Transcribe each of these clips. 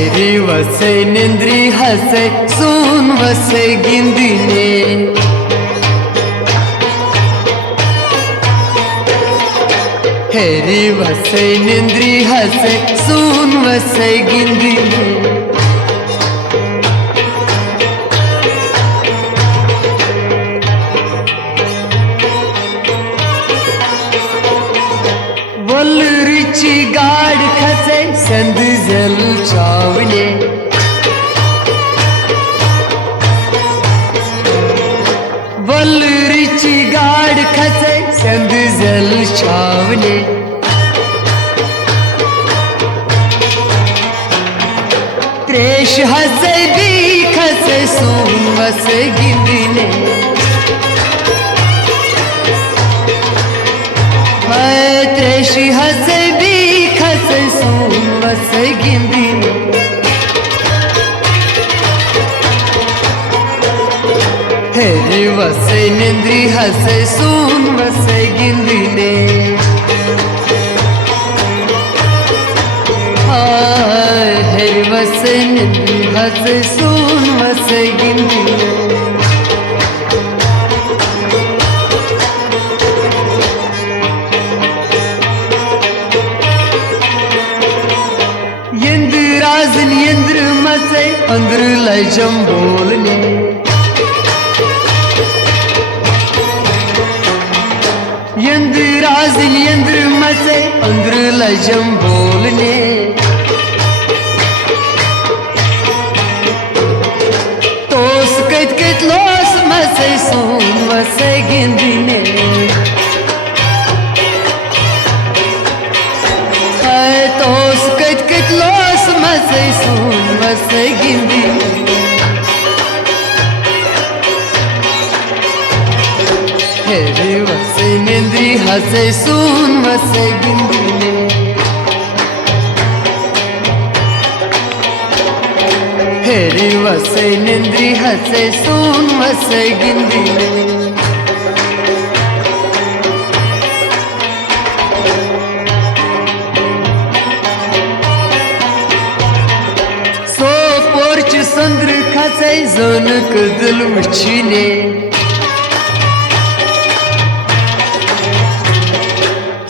हेरी वसे निंद्री हसे सून वसे गिंदिने हेरी वसे निंद्री हसे सून वसे गिंदिने वल्लरीची गाड खसे संद जल चावले वल्लरीची गाड खसे संद जल चावले त्रेश हसे भी खसे सून वसे गिंदिने त्रेशी हसे भी खसे सून वसे गिंदिने हेरी वसे निंद्री हसे सून वसे गिंदिने हेरी वसे निंद्री हसे सून वसे गिंदिने यंद्र मसे अंदर लजम बोलने यंद्र मसे अंदर लजम बोलने तोस कत कत लोस मसे सून वसे गिंदिने तोस कत कत लोस मसे सून वसे गिंदिने हेरी वसे निंद्री हसे सून वसे गिंदिने हेरी वसे निंद्री हसे सून वसे गिंदिने संद्र खसे जनक दिल वचने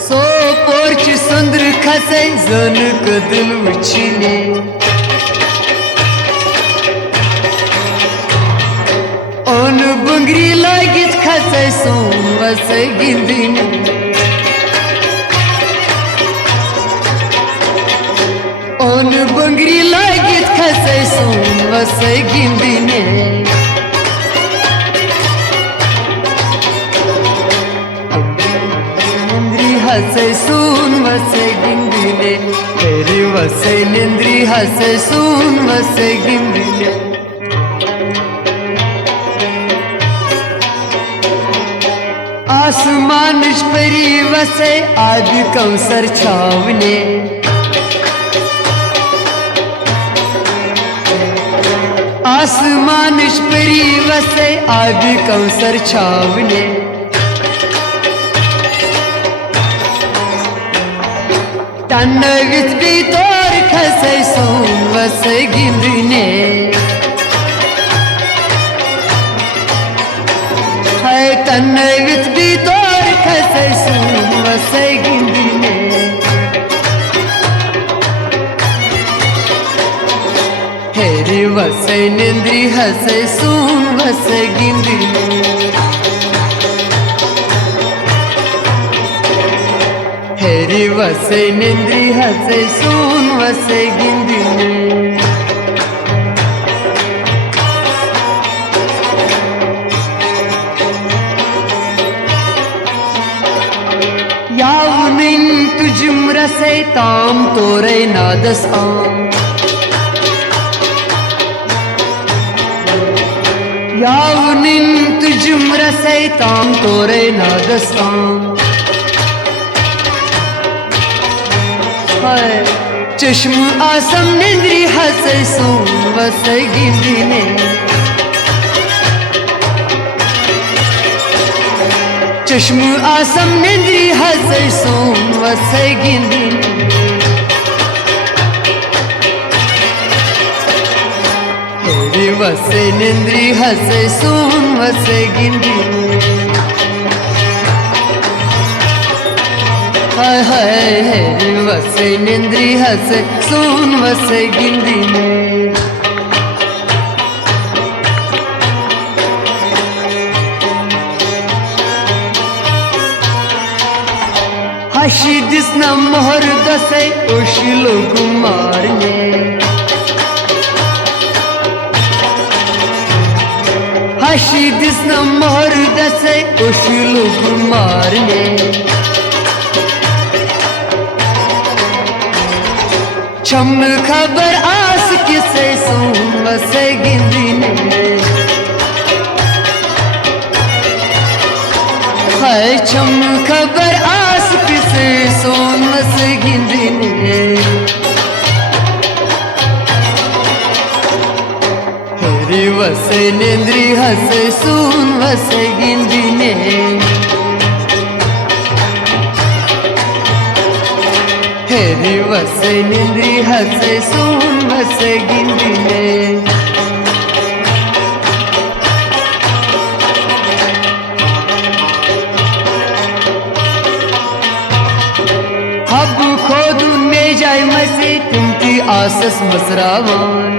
सो पोर्च संद्र खसे जनक दिल वचने ओन बुंगरी लागित खसे सून वसे गिंदिने ओन बुंगरी लागित खसे सून वसे गिंदिने निंद्री हसे सून वसे गिंदिने हेरी वसे निंद्री हसे सून वसे गिंदिने आसमान परी वसे आदि कौसर छावने आसमान परी वसे आदि कौसर छावने तन विच भी तोर खसे सून वसे गिंदिने है तन विच भी तोर खसे सून वसे गिंदिने हेरी वसे निंद्री हसे सून वसे गिंदिने हेरी वसे निंद्री हसे सून वसे गिंदिने यावनिन तुझम रसे ताम तोरे नादस आम यावनिन तुझम रसे ताम तोरे नादस आम चश्म आसम निंद्री हसे सून वसे गिंदिने चश्म आसम निंद्री हसे सून वसे गिंदिने वसे निंद्री हसे सून वसे गिंदिने हाय हाय हेरी वसे निंद्री हसे सून वसे गिंदिने हशी दिसना मोहर दसे उशिलो कुमारने हशी दिसना मोहर दसे उशिलो कुमारने छम खबर आस किसे सून वसे गिंदिने हाय छम खबर आस किसे सून वसे गिंदिने हेरी वसे निंद्री हसे सून वसे गिंदिने हेरी वसे निंद्री हसे सून वसे गिंदिने हब खोदून में जाय मसे तुमती आसस मसरावान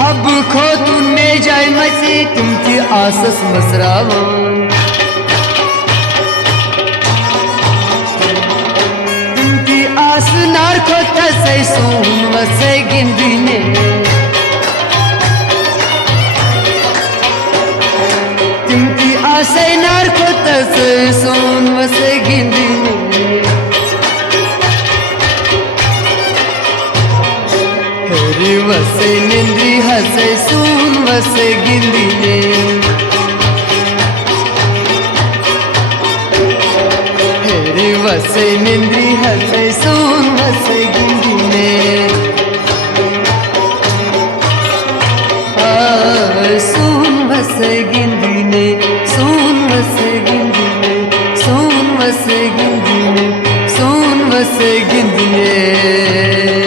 हब खोदून में जाय मसे तुमती आसस मसरावान आस नार को तसे सून वसे गिंदिने तिमती आसे नार को तसे सून वसे गिंदिने हेरी वसे निंद्री हसे सून वसे गिंदिने हेरी वसे निंद्री हसे सून वसे गिंदिने सून वसे गिंदिने सून वसे गिंदिने सून वसे गिंदिने सून वसे गिंदिने